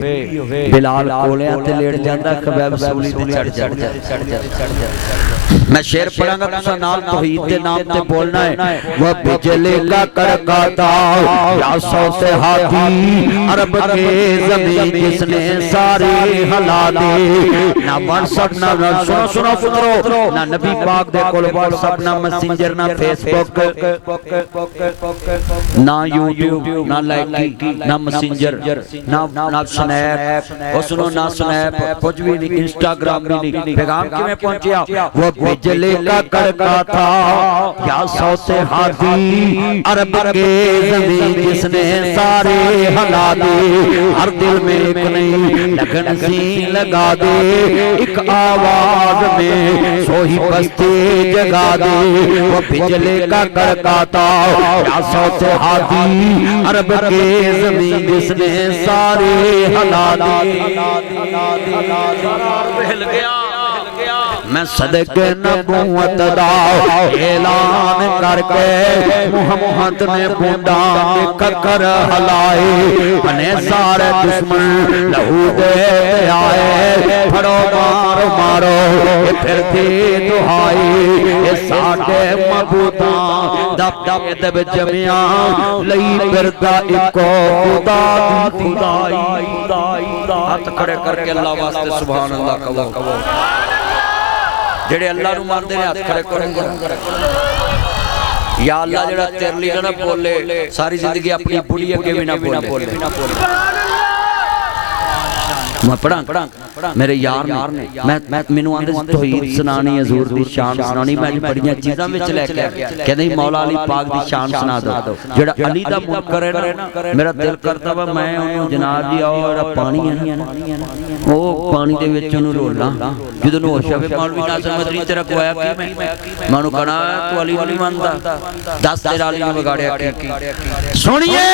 بلال کولیاں تے لیٹ جاندہ خبیب سولی تے چڑھ جاندہ میں شعر پڑھاں گا تسا نال توحید دے نام تے بولنا ہے وہ بجلے کا کڑکاتا یا صوت ہاتھی عرب کے زمین جس نے سارے ہلا دے نہ واٹسپ نہ سنو پترو نہ نبی پاک دے کول واٹسپ نہ میسنجر نہ فیس بک نہ یوٹیوب نہ لائکی نہ میسنجر نہ سنیپ اور سنو نہ سنیپ کچھ بھی نہیں انسٹاگرام بھی نہیں پیغام کی میں پہنچیا وہ بجلے کا کڑکا تھا یا صوت ہاتھی عرب کے زمین جس نے سارے ہلا دے ہر دل میں ایک نہیں لگن سی لگا دے ایک آواز میں سوہی بستی جگا دے وہ بجلے کا کڑکا تھا یا صوت ہاتھی عرب کے زمین جس نے سارے ہلا دے بہل گیا میں صدق نبوت دا اعلان کر کے محمد نے بوندان ککر ہلائے انے سارے دشمن لہو دے آئے پھڑو مارو مارو پھر دی دعائی اے ساڑھے مبوتان دب دب دب جمعیاں لئی پردہ اکو خدا دی خدائی ہاتھ کھڑے کر کے اللہ واسطے سبحان اللہ کہو جڑے اللہ نو مان دے نے ہاتھ کھڑے کریں گے یا اللہ جڑا تیرے لیے نہ بولے ساری زندگی اپنی بڑی اگے بھی نہ بولے میں پڑھاں میرے یار نے میں مینوں آندے توحید سنانی حضور دی شان سنانی میں بڑیاں چیزاں وچ لے کے کہ نہیں مولا علی پاک دی شان سنا دو جڑا علی دا منکر ہے نا میرا دل کرتا وا میں انہوں جناب جی اور پانی ہے نا او پانی دے وچ انہوں رولاں جدوں ہوش آوے مولوی ناصر مدنی تیرا گوایا کی میں انہوں کہنا تو علی نہیں ماندا دس تیرا علی نے بگاڑیا کی سنیے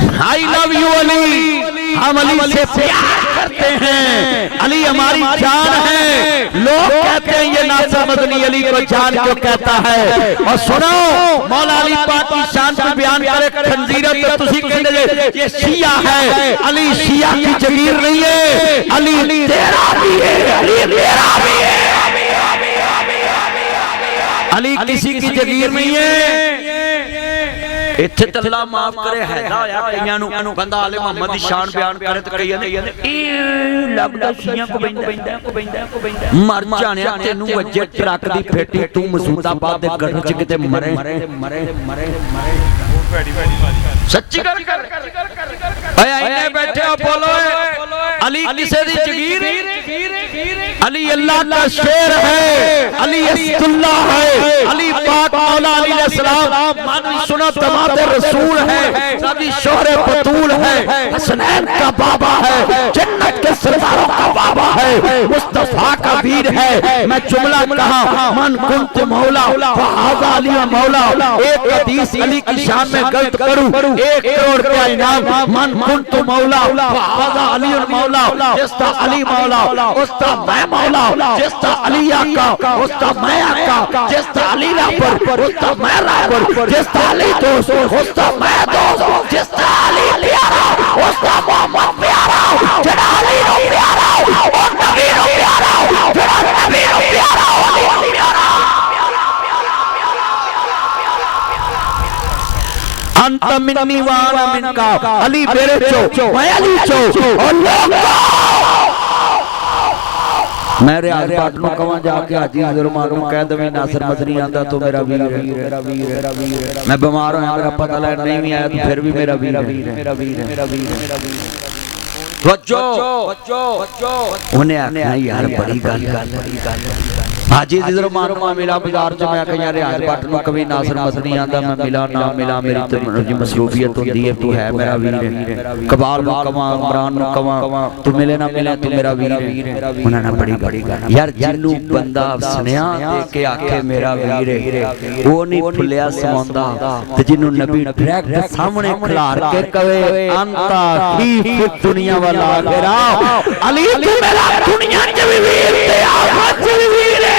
I love you علی ہم علی سے پیار کرتے ہیں علی ہماری جان ہے لوگ کہتے ہیں یہ ناصر مدنی علی کو جان کیوں کہتا ہے اور سنو مولا علی پاک کی شان کو بیان کرے خنزیرت تو تسی کہنے لے یہ شیعہ ہے علی شیعہ کی جگیر نہیں ہے علی تیرا بھی ہے علی تیرا بھی ہے علی کسی کی جگیر نہیں ہے اتھے تو اللہ معاف کرے حیدہ آیا کئیانو بندہ آلے محمد دی شان بیان کرے تو کئیانے لگتا شیعہ کو بیندہ مر جانے تے نو وجہ ٹرک دی پھیٹی تو مسعود آباد دے گھر چکتے مرے سچی کر اے آئینے بیٹھے ہو بولو علی کسے دی جگیر علی اللہ کا شیر ہے علی اسد اللہ ہے علی پاک مولا علی علیہ السلام مانوی سنو تمام رسول ہے سبھی شہر بطول ہے حسنین کا بابا ہے جنت کے سرداروں کا بابا ہے مصطفیٰ کا ویر ہے میں جملہ کہا من کنت مولا فہذا علی مولا ایک حدیث علی کی شان میں غلط کروں 1 کروڑ کا انعام من کنت مولا فہذا علی مولا جس تا علی مولا اس تا میں مولا جس تا علی آقا اس تا میں آقا جس تا علی رابر اس تا میں رابر جس تا علی دوست اس تا میں دوست جس تا علی پیارا اس تا محمد پیارا جڑا علی نو پیارا اور نبی نو پیارا جڑا نبی نو پیارا علی پیارا انت منی وانا من کا علی میرے چو میں علی چو اور لوگ میرے آج پاٹنوں کہاں جا کے آجی حضر معلوم کہہ دویں ناصر مدنی آندہ تو میرا ویر ہے میں بیمار ہوں میرا پتہ لائے نہیں بھی آیا تو پھر بھی میرا ویر ہے انہیں آکھنا یار بڑی گال حاجی حضر معلوم ملا بزار جو میں کہیں یارے آج پاٹنوں کبھی ناصر مدنی آندہ میں ملا نہ ملا میری تو مصروفیت ہوتی ہے تو ہے میرا ویر ہے قبال مکمہ عمران مکمہ تو ملے نہ ملے تو میرا ویر ہے انہوں نے بڑی گانا یار جنو بندہ سنیا دے کے آکے میرا ویر ہے وہ نہیں پھلیا سموندہ تو جنو نبی ڈریکٹ سامنے کھلار کے کوئے انتا خیف دنیا والا آخرا علی تو میرا دنیا جب ویر تے آخر جب ویر ہے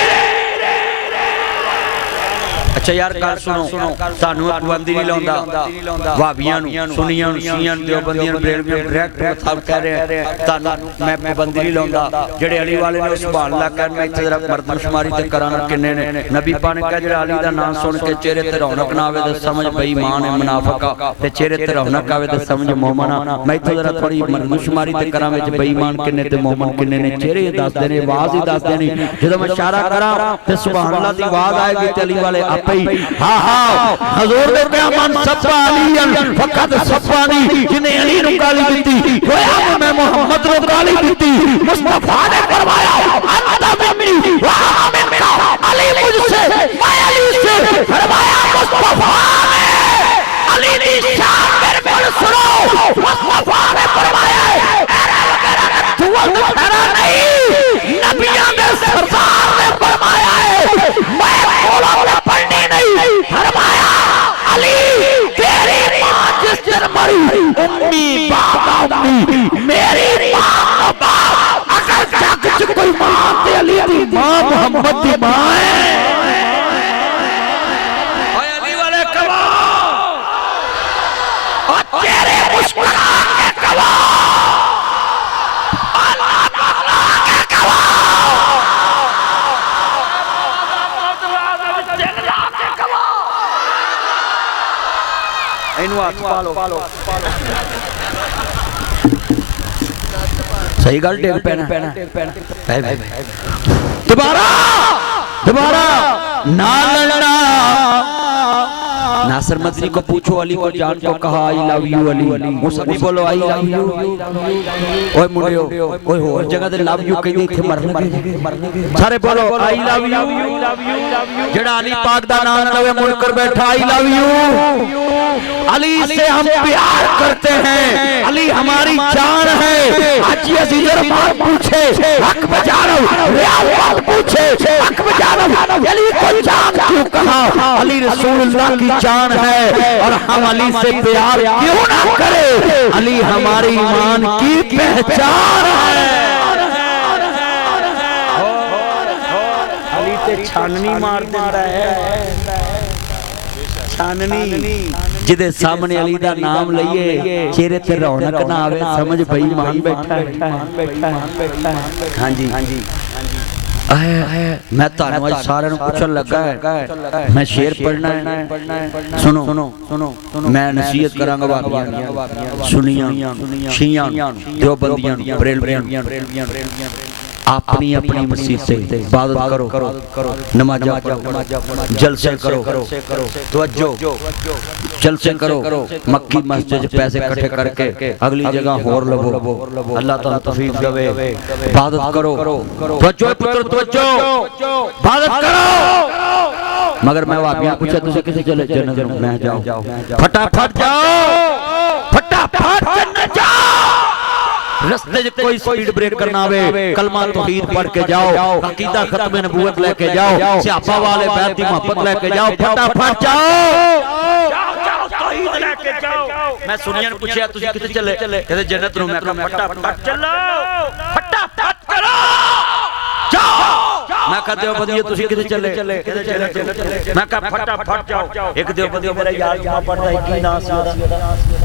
اچھا یار گل سنو سانو پابندی نہیں لاؤندا وہابیاں نو سنیاں نو شیعیاں نو دیوبندیاں نو بریلویاں نو ڈائریکٹ مطلب کہہ رہے ہیں تانوں میں پابندی نہیں لاؤندا جڑے علی والے نے سبحان اللہ کہن میں اتنے ذرا مردم شماری تے کرانا کنے نے نبی پاک نے کہا جڑا علی دا نام سن کے چہرے تے رونق نہ آوے تے سمجھ بے ایمان ہے منافق تے چہرے تے رونق آوے تے سمجھ مومن میں اتنے ذرا تھوڑی مردم شماری تے کراں وچ بے ایمان کنے تے مومن کنے نے چہرے دس دے نے آواز ہی دس دے نے جدوں میں اشارہ کراں تے سبحان اللہ دی آواز آئے گی تے علی والے آپے ہی حضور نے کہا من سبا علیاں فقط سبانی جنہیں علی نو گالی دیتی گویا میں محمد نو گالی دیتی مصطفیٰ نے فرمایا انت منی وہاں منکا علی مجھ سے میں علی سے فرمایا مصطفیٰ نے علی کی شان میرے پر سنو مصطفیٰ نے فرمایا تو پھیرا نہیں نبیان کے سردار نے فرمایا ہے میں کھولا میں پڑھنی نہیں فرمایا علی تیری ماں جس دن مری امی بابا امی میری ماں باپ اگر جگ چ کوئی ماں تے علی دی ماں محمد دی ماں ہے اے علی والے کوا اور تیرے مسکران کے کوا اللہ تعالیٰ کے کوا صحیح گل ڈیگ پینا دوبارہ نہ لڑنا ناصر مدنی کو پوچھو علی کو جان کو کہا I love you علی موسیٰ بولو I love you اوہ مڑیو اوہ ہو جگہ دے love you کہیں تھے مرنے سارے بولو I love you جڑا علی پاک دا نام لوے مل کر بیٹھا I love you علی سے ہم پیار کرتے ہیں علی ہماری جان ہے آجی عزیز رحمان پوچھے حق بجا رہا ریاض بات پوچھے حق بجا رہا علی کو جان کیوں کہا علی رسول اللہ کی جان ہے اور ہم علی سے پیار کیوں نہ کرے علی ہماری ایمان کی پہچان ہے علی تے چھاننی مار دیتا ہے چھاننی جدے سامنے علی دا نام لئیے چہرے تے رونق نہ آوے سمجھ بھئی ایمان بیٹھا ہے ہاں جی میں تانوں آج سارے نو پوچھن لگا ہے میں شعر پڑھنا ہے سنو میں نصیحت کراں گا وہابیاں سنیاں شیعیاں دیوبندیاں بریلویاں اپنی مسجد سے عبادت کرو نمازہ پڑھو جلسے کرو توجہ جلسے کرو مکی مسجد پیسے کٹھے کر کے اگلی جگہ ہور لگو اللہ تعالیٰ توفیق دے عبادت کرو توجہ پتر توجہ عبادت کرو مگر میں وہابیاں پوچھا تجھے کسی چلے جنت میں جاؤ پھٹا پھٹ جاؤ جنت جاؤ رستے جب کوئی سپیڈ بریک کرنا ہوئے کلمہ توحید پڑھ کے جاؤ عقیدہ ختم نبوت لے کے جاؤ صحابہ والے بیعت دی محبت لے کے جاؤ پھٹا پھٹ جاؤ توحید لے کے جاؤ میں سنیاں پوچھیا تجھے کتے چلے کہتے جنت رو میں پھٹا پھٹ چلو پھٹا پھٹ کرو جاؤ میں کہا دیوبندی تجھے کتے چلے میں کہا پھٹا پھٹ جاؤ ایک دیوبندی میرا یار جمعہ پڑھ رہا ہے کی ناس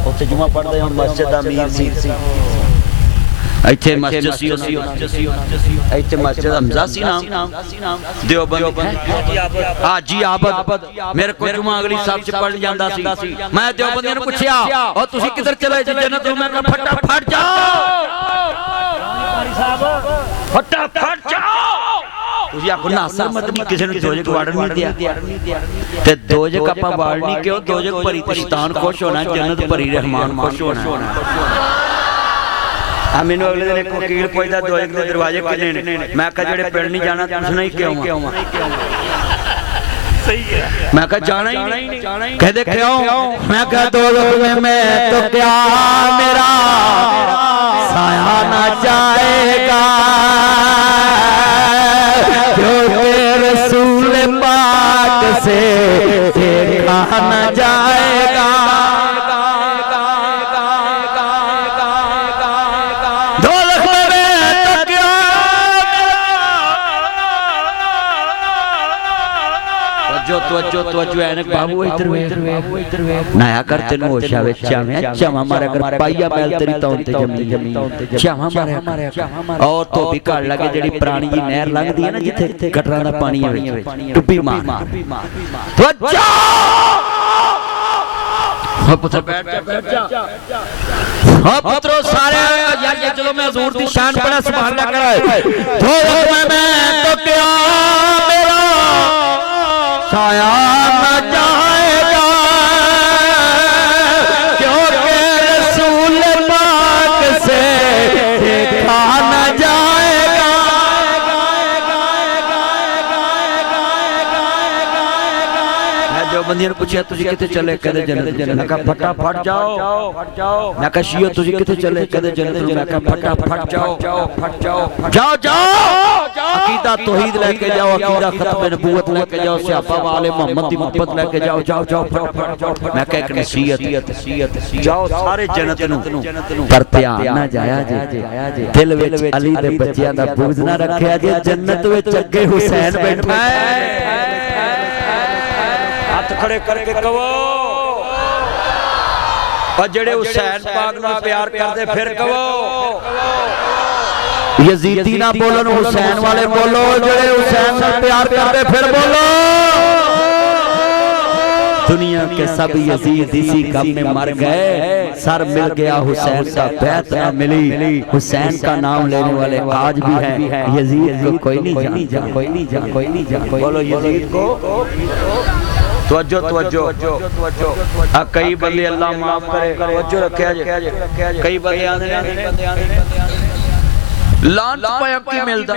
اسے جمعہ پڑھ رہے ہیں مسجد امیر سی ایتھے مسجد ایتھے مسجد حمزہ سی نام دیوبند حاجی عابد میرے کو جمعہ اگلی صاحب سے پڑھ جاندہ سی میں دیوبندیاں نے پوچھیا اور تسی کدھر چلے جی جنت میں کہا پھٹا پھٹ جاؤ پھٹا پھٹ جاؤ تسی آپ کو ناصر مدنی کسی نے دوجہ کو وارڈن نہیں دیا تے دوجہ کا پا وارڈنی کیوں دوجہ پری پشتان خوش ہونا جنت پری رحمان خوش ہونا امینو اگلے دن ایک وکیل پوچھتا دو ایک دروازے کنے میں کہا جڑے پیڑ نہیں جانا تم سے نہیں کیوں میں کہا جانا ہی نہیں کہہ دے کیوں میں کہا دو میں تو کیا میرا سایہ نہ جائے گا جو کہ رسول پاک سے دیکھا نہ جائے گا توجہ اینک بابو ادھر نایا کر تینوں ہوشا وے چاہاں مارے اگر پائیا میل تیری تاؤں تے جمی چاہاں مارے اور تو بھی کار لگے جڑی پرانی جی نہر لنگ دی ہے نا جتھے کٹرانا پانی ہے ٹپی مار توجہ پتر بیٹھ جا ہاں پتروں سارے یار یہ چلو میں حضور دی شان پڑا سبحان اللہ کرائے دھو میں تو کیا میرا سایہ نہ جائے گا کیونکہ رسول پاک سے دیکھا نہ جائے گا میں جو بندیاں نے پوچھا تجھے کتے چلے کدے جنت میں کہا پھٹا پھٹ جاؤ میں کہا شیعہ تجھے کتے چلے کدے جنت میں کہا پھٹا پھٹ جاؤ عقیدہ توحید لے کے جاؤ عقیدہ ختم نبوت لے کے جاؤ صحابہ والے محمد دی محبت لے کے جاؤ میں کہا ایک نصیحت جاؤ سارے جنت نو پر دھیان نہ جایا جے دل وچ علی دے بچیاں دا بغض نہ رکھیا جے جنت وچ اگے حسین بیٹھا ہے ہاتھ کھڑے کر کے کہو اور جڑے حسین پاک نو پیار کر دے پھر کہو یزیدی نہ بولن حسین والے بولو جڑے حسین سے پیار کر دے پھر بولو دنیا کے سب یزید اسی غم میں مر گئے سر مل گیا حسین کا بیعت نہ ملی حسین کا نام لینے والے آج بھی ہیں یزید کو کوئی نہیں جانتا بولو یزید کو توجہ کئی بندے اللہ معاف کرے توجہ رکھے آجے کئی بندے آنے لانت پایا کی ملدا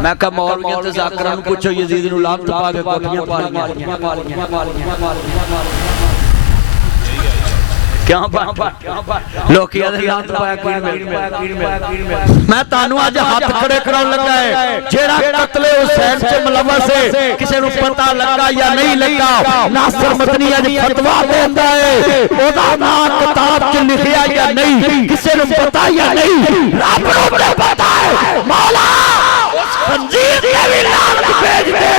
میں کہا مولویوں تے ذاکران نو پوچھو یزید نو لانت پا کے کوٹھیاں پالیاں کیا بات لوکیاں دے لانت پایا کی ملدا میں تانوں اج ہاتھ کھڑے کرن لگا ہے جیڑا قتل حسین سے ملوث ہے کسے نو پتہ لگا یا نہیں لگا ناصر مدنی اج فتوی دیندا ہے اودا نام کتاب وچ لکھیا یا نہیں کسے نو پتہ یا نہیں رب نو پتہ ہے مولا اس خنزیر تے وی لعنت بھیج دے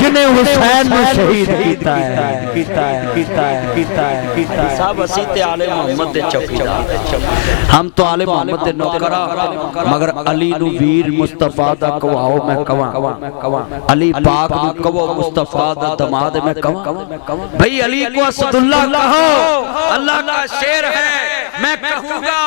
جنہیں حسین نو شہید کیتا ہے صاحب اسی تے آل محمد دے چوکیدار ہم تو آل محمد دے نوکرا مگر علی نو ویر مصطفیٰ دا کواؤ میں کواں علی پاک نو کواؤ مصطفیٰ دا دماد میں کواں بھئی علی کو اسد اللہ کہو اللہ کا شیر ہے میں کہوں گا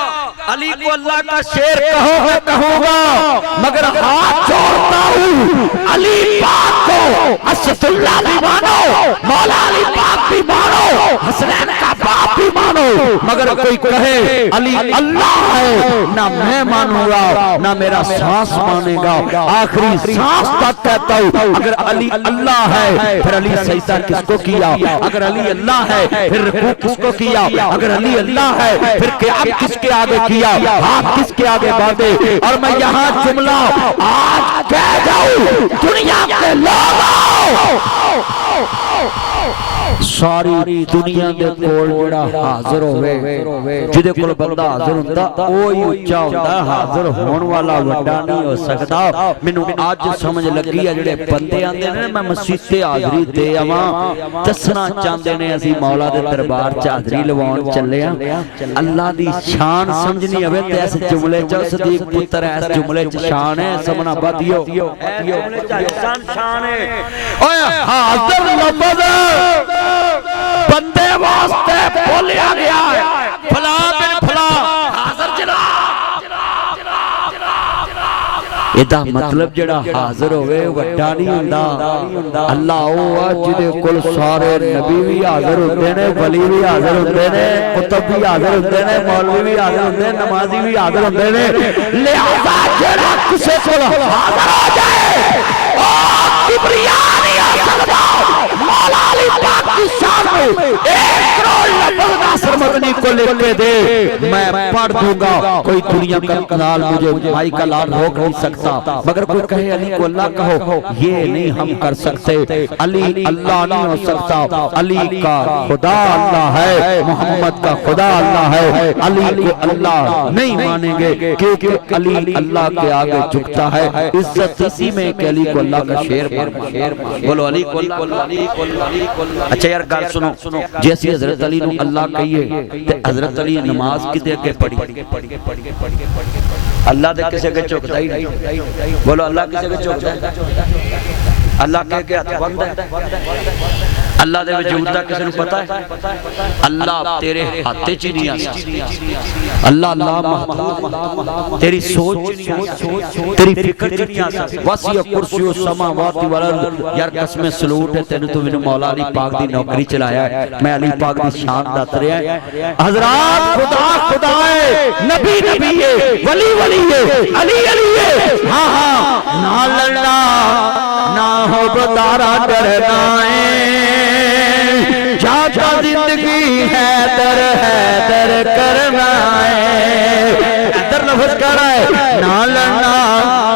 علی کو اللہ کا شیر کہو میں کہوں گا مگر ہاتھ جوڑتا ہوں علی پاک کو اسد اللہ بھی مانو مولا علی پاک بھی مانو حسنین کا باپ بھی مانو مگر کوئی کہے علی اللہ ہے نہ میں مانوں گا نہ میرا سانس مانے گا آخری سانس تک کہتا ہوں اگر علی اللہ ہے پھر علی سجدہ کس کو کیا اگر علی اللہ ہے پھر رکوع کس کو کیا اگر علی اللہ ہے پھر قیام کس کے آگے کیا ہاتھ کس کے آگے باندھے اور میں یہاں جملہ آج کہہ جاؤں دنیا کے لوگوں ساری دنیا دے کول جڑا حاضر ہوئے جدے کول بندہ حاضر ہوندا اوہی اونچا ہوندا حاضر ہون والا وڈا نہیں ہو سکدا مینوں اج سمجھ لگی ہے جڑے بندے آندے نے میں مسجد تے حاضری دے آواں دسنا چاہندے نے اسی مولا دے دربار چ حاضری لواون چلے ہاں اللہ دی شان سمجھنی ہوے تے اس جملے چ صدیق پتر اس جملے چ شان ہے سمنا بدیو جملے چ شان ہے اوئے حاضر لفظ بندے واسطے بولیا گیا ہے فلا بن فلا حاضر جناب ایدہ مطلب جڑا حاضر ہوئے وڈا نہیں ہوندا اللہ او جدے کل سارے نبی بھی حاضر ہوندے نے ولی بھی حاضر ہوندے نے کتب بھی حاضر ہوندے نے مولوی بھی حاضر ہوندے نے نمازی بھی حاضر ہوندے نے لہذا جڑا کسے کول حاضر ہو جائے او کبریا نہیں آ سکدا مولا علی پاک کی شان میں 1 کروڑ لفظ ناصر مدنی کو لکھ کے دے، میں پڑھ دوں گا، کوئی دنیا کا کنال مجھے مائی کا لال روک نہیں سکتا، مگر کوئی کہے علی کو اللہ کہو، یہ نہیں ہم کر سکتے، علی اللہ نہیں ہو سکتا، علی کا خدا اللہ ہے، محمد کا خدا اللہ ہے، علی کو اللہ نہیں مانیں گے کیونکہ علی اللہ کے آگے جھکتا ہے، عزت اسی میں کہ علی کو اللہ کا شیر بولو، علی کو اللہ۔ اچھا یار گال سنو، جیسی حضرت علی نے اللہ کہیے تے حضرت علی نماز کدے کے پڑھی، اللہ دے کسے کے چکتا ہی نہیں، بولو اللہ کسے کے چکتا ہے، اللہ کہہ کے ہاتھ بند ہے، اللہ دے وجود دا کسے نو پتا ہے، اللہ تیرے ہاتھے چی نہیں آسا، اللہ اللہ محمود تیری سوچ نہیں آسا، تیری فکر نہیں آسا، وسیع کرسی و سماوات والارض، یار قسم سلوٹ ہے تینو تو میرے مولا علی پاک دی نوکری چلایا ہے، میں علی پاک دی شان دات رہے ہیں، حضرات خدا خدا ہے، نبی نبی ہے، ولی ولی ہے، علی علی ہے، ہاں ہاں نہ لڑنا نہ ہو بدارا کرنا ہے، جاتا زندگی حیدر حیدر کرنا ہے، حیدر لفظ کر رہا ہے، نہ لڑنا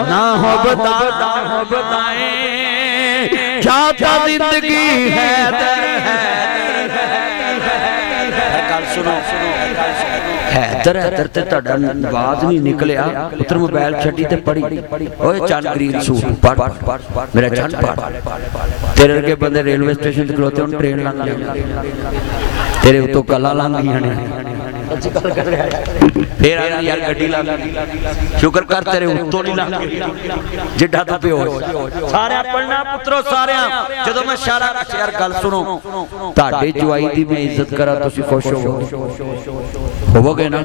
نہ ہو بدارا ہے، جاتا زندگی حیدر حیدر حیدر تے تڑا آواز نہیں نکلیا، اتر موبائل چھٹی تے پڑی، اوہ چاند گرین سوٹ پڑھ میرا چاند پڑھ، تیرے کے بندے ریلوے اسٹیشن تے کھلوتے ہیں ٹرین لانگ جائیں، تیرے تو کلا لانگ ہی ہیں، پھر آنا یار گھڑی لانگ، شکر کر تیرے اتو نہیں لانگ، جڈا تو پہ ہو سارے پڑھنا پتروں سارے جدو میں شارہ یار گل سنو، تاڑے جوائی دی میں عزت کرا تو سی خوش ہو گے نا،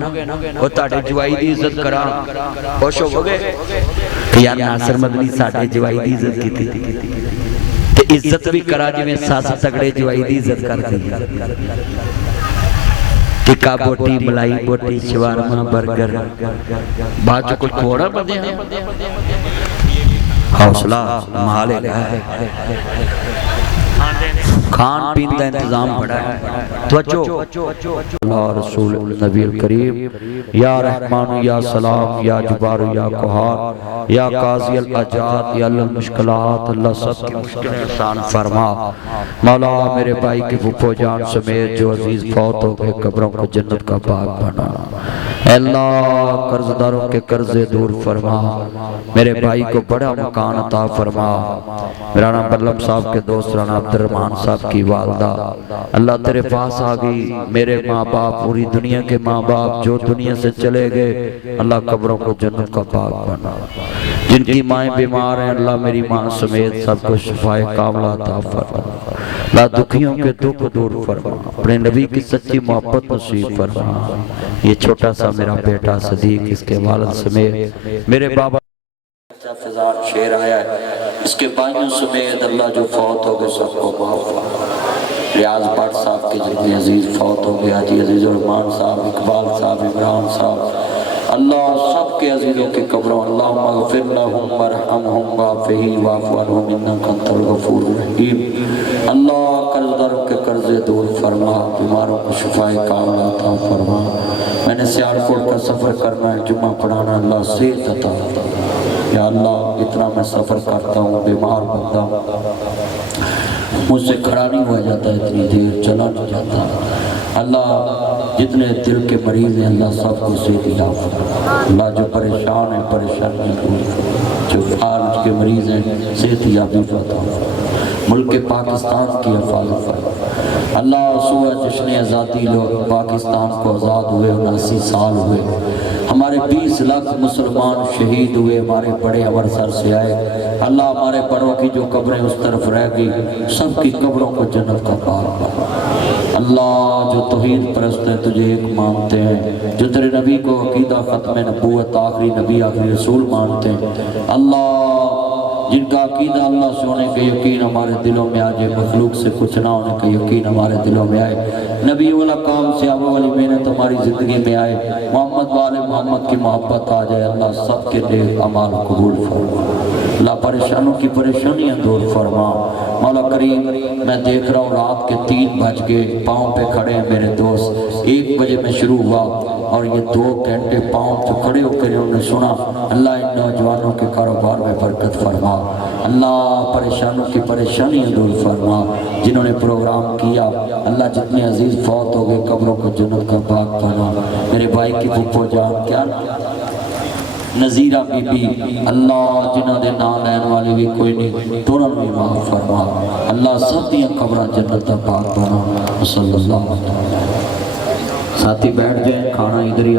وہ تاڑے جوائی دی عزت کرا خوش ہو گے کہ یار ناصر مدنی ساڑے جوائی دی عزت کی تھی، کہ عزت بھی کرا جی میں ساس تگڑے جوائی دی عزت کر دی، ٹکا بوٹی ملائی بوٹی شوارما برگر بات جو کچھ تھوڑا بندے ہیں، حوصلہ محال ہے، کھان پین کا انتظام بڑا ہے، توجہ اللہ رسول نبی الکریم، یا رحمان یا سلام یا جبار یا قہار یا قاضی الاجاد یا المشکلات، اللہ سب کی مشکل احسان فرما، مولا میرے بھائی کی پھپھو جان سمیت جو عزیز فوت ہو گئے قبروں کو جنت کا باغ بنا، اے اللہ قرضداروں کے قرضے دور فرما، میرے بھائی کو بڑا مکان عطا فرما، میرا نام بلم صاحب کے دوست رانا عبد الرحمن صاحب کی والدہ اللہ تیرے پاس آگئی، میرے ماں باپ پوری دنیا کے ماں باپ جو دنیا سے چلے گئے، اللہ قبروں کو جنت کا باغ بنا، جن کی مائیں بیمار ہیں اللہ میری ماں سمیت سب کو شفائے کاملہ عطا فرما، اللہ دکھیوں کے دکھ دور فرما، اپنے نبی کی سچی محبت نصیب فرما، یہ چھوٹا سا میرا بیٹا صدیق اس کے والد سمیت میرے بابا فضان شیر آیا ہے، اس کے بائیوں سمیت اللہ جو فوت ہو گئے سب کو معاف فرما، ریاض بٹ صاحب کے جتنے عزیز فوت ہو گئے، حاجی عزیز الرحمان صاحب، اقبال صاحب، عمران صاحب، اللہ سب کے عزیزوں کی قبروں اللہم اغفر لہم ورحمہم وعفہم واعف عنہم انک انت الغفور الرحیم، اللہ قرضداروں کے قرضے دور فرما، بیماروں کو شفائے کاملہ عطا فرما، میں نے سیالکوٹ کا سفر کرنا ہے، جمعہ پڑھانا، اللہ صحت عطا فرما، یا اللہ اتنا میں سفر کرتا ہوں بیمار بندہ مجھ سے کھڑا نہیں ہوا جاتا، اتنی دیر چلا نہیں جاتا، اللہ جتنے دل کے مریض ہیں اللہ سب کو صحت عطا فرما، اللہ جو پریشان ہیں پریشانی دور فرما، جو فالج کے مریض ہیں صحت یابی عطا فرما، ملک پاکستان کی حفاظت فرما، اللہ سوئے جشن آزادی لوگ پاکستان کو آزاد ہوئے 79 سال ہوئے، ہمارے 20 لاکھ مسلمان شہید ہوئے، ہمارے بڑے امرتسر سے آئے، اللہ ہمارے بڑوں کی جو قبریں اس طرف رہ گئی سب کی قبروں کو جنت کا باغ بنا، اللہ جو توحید پرست ہے تجھے ایک مانتے ہیں، جو تیرے نبی کو عقیدہ ختم نبوت آخری نبی آخری رسول مانتے ہیں، اللہ جن کا عقیدہ اللہ سے ہونے کا یقین ہمارے دلوں میں آ جائے، مخلوق سے کچھ نہ ہونے کا یقین ہمارے دلوں میں آئے، نبی والا کام صحابہ والی محنت ہماری زندگی میں آئے، محمد والے محمد کی محبت آ جائے۔ اللہ سب کے نیک اعمال قبول فرما، اللہ پریشانوں کی پریشانیاں دور فرما۔ مولا کریم میں دیکھ رہا ہوں رات کے 3 بج گئے، پاؤں پہ کھڑے ہیں میرے دوست، 1 بجے میں شروع ہوا اور یہ 2 گھنٹے پاؤں پہ کھڑے ہو کر انہوں نے سنا۔ اللہ ان نوجوانوں کے کاروبار میں برکت فرما، اللہ پریشانوں کی پریشانیاں دور فرما۔ جنہوں نے پروگرام کیا اللہ جتنے عزیز فوت ہو گئے قبروں کو جنت کا باغ بنا۔ میرے بھائی کی پھپھو جان کیا نظیرہ بی بی، اللہ جنہاں دے نام لین والے بھی کوئی نہیں، دونوں بھی معاف فرما، اللہ سب دیاں قبرہ جنت کا باغ بنا۔ صلی اللہ علیہ وسلم۔ ساتھی بیٹھ جائیں، کھانا ادھر ہی